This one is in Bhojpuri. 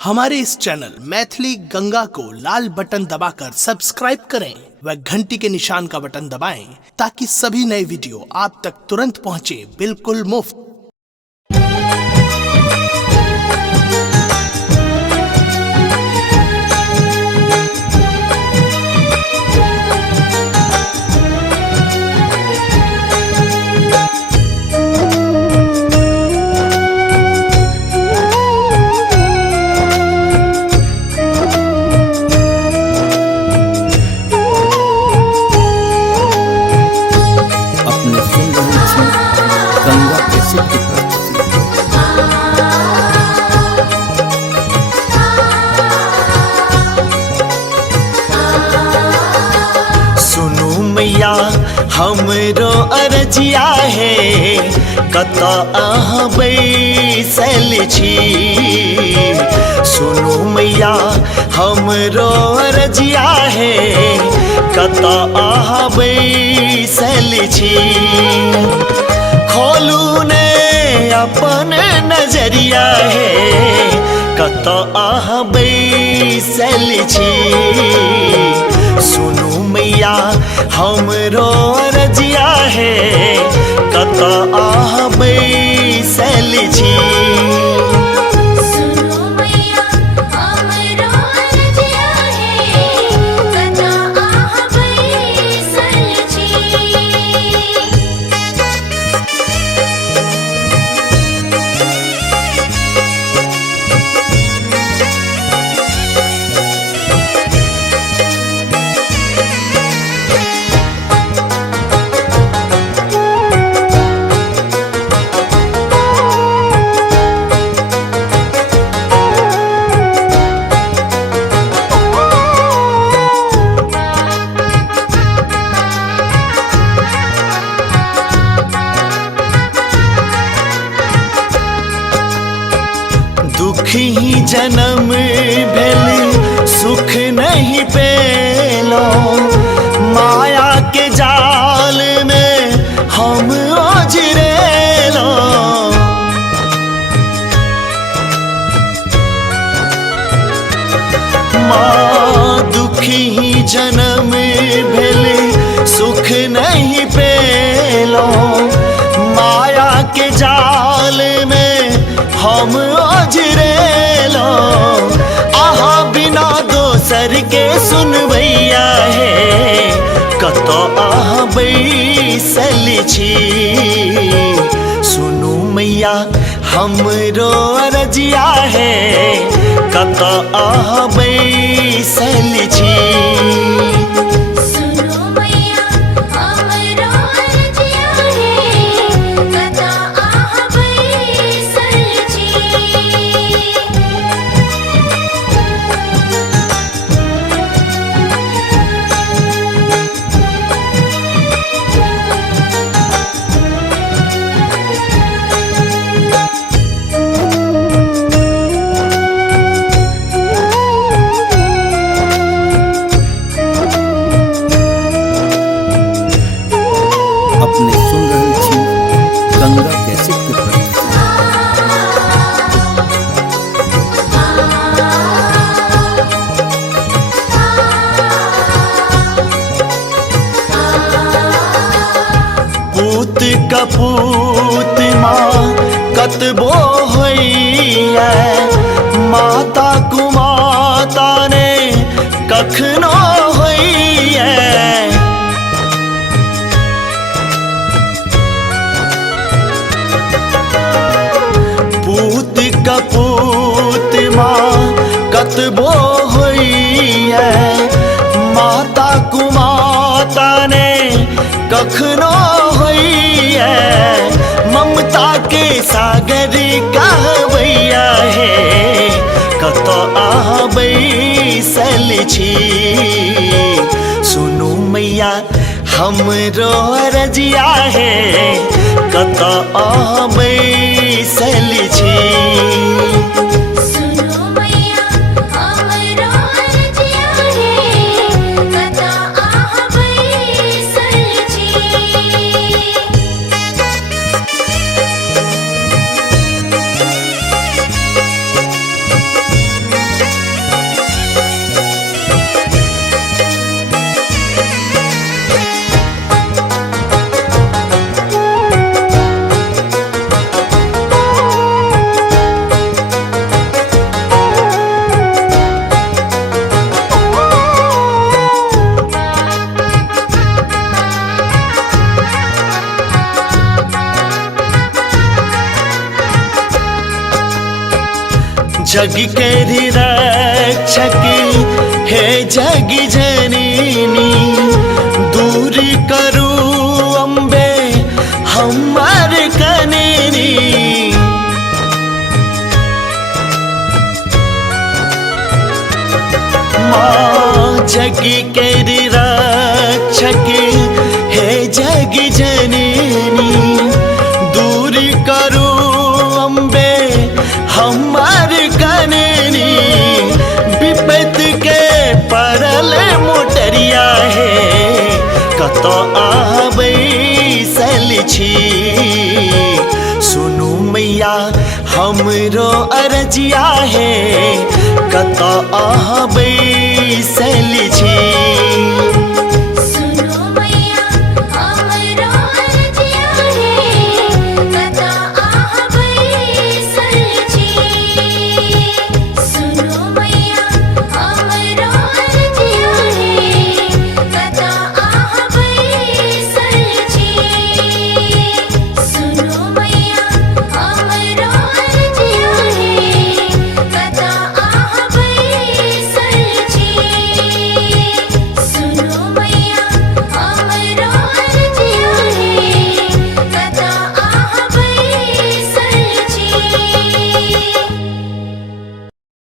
हमारे इस चैनल मैथिली गंगा को लाल बटन दबाकर सब्सक्राइब करें व घंटी के निशान का बटन दबाएं ताकि सभी नए वीडियो आप तक तुरंत पहुंचे बिल्कुल मुफ्त। गंगा कैसे की प्रस्तुति। सुनू मैया हमरो अरजिया है कत अहाँ बैसल छी। सुनू मैया हमरो अरजिया है कत अहाँ बैसल छी। खोलू ने अपन नजरिया है कत अहाँ बैसल छी। सुनू मैया हमरो अरजिया है कत अहाँ बैसल छी। दुखी जन्म भेल सुख नहीं पेलो माया के जाल में हम ओझरेलो। माँ दुखी जन्म भेल सुख नहीं पेलो माया के जाल में हम ओझरेलो। आहा बिना दोसर के सुनवैया है कत आहाँ बैसल छी। सुनू मैया हमरो अरजिया है कत आहाँ बैसल छी। अपने सुन रही थी गंगा कैसे की प्रस्तुति। पूत कपूत माँ कतबो होइए माता कुमाता ने कखनो होइए। पूत कपूत माँ कतबो होइए माता कुमाता ने कखनो होइए। ममता के सागर कहवैया है कत आहाँ बैसल छी। सुनू मैया हमरो अरजिया है कत आहाँ बैसल छी। जग के रक्षक हे जग जननी, दूर करू अम्बे हमार कनेनी। माँ जग के रक्षक हे जग जननी, दूर करू अम्बे हमार कनेनी। विपत के परल मोटरिया है कत बैसल छी। सुनू मैया हमरो अरजिया है कत बैसल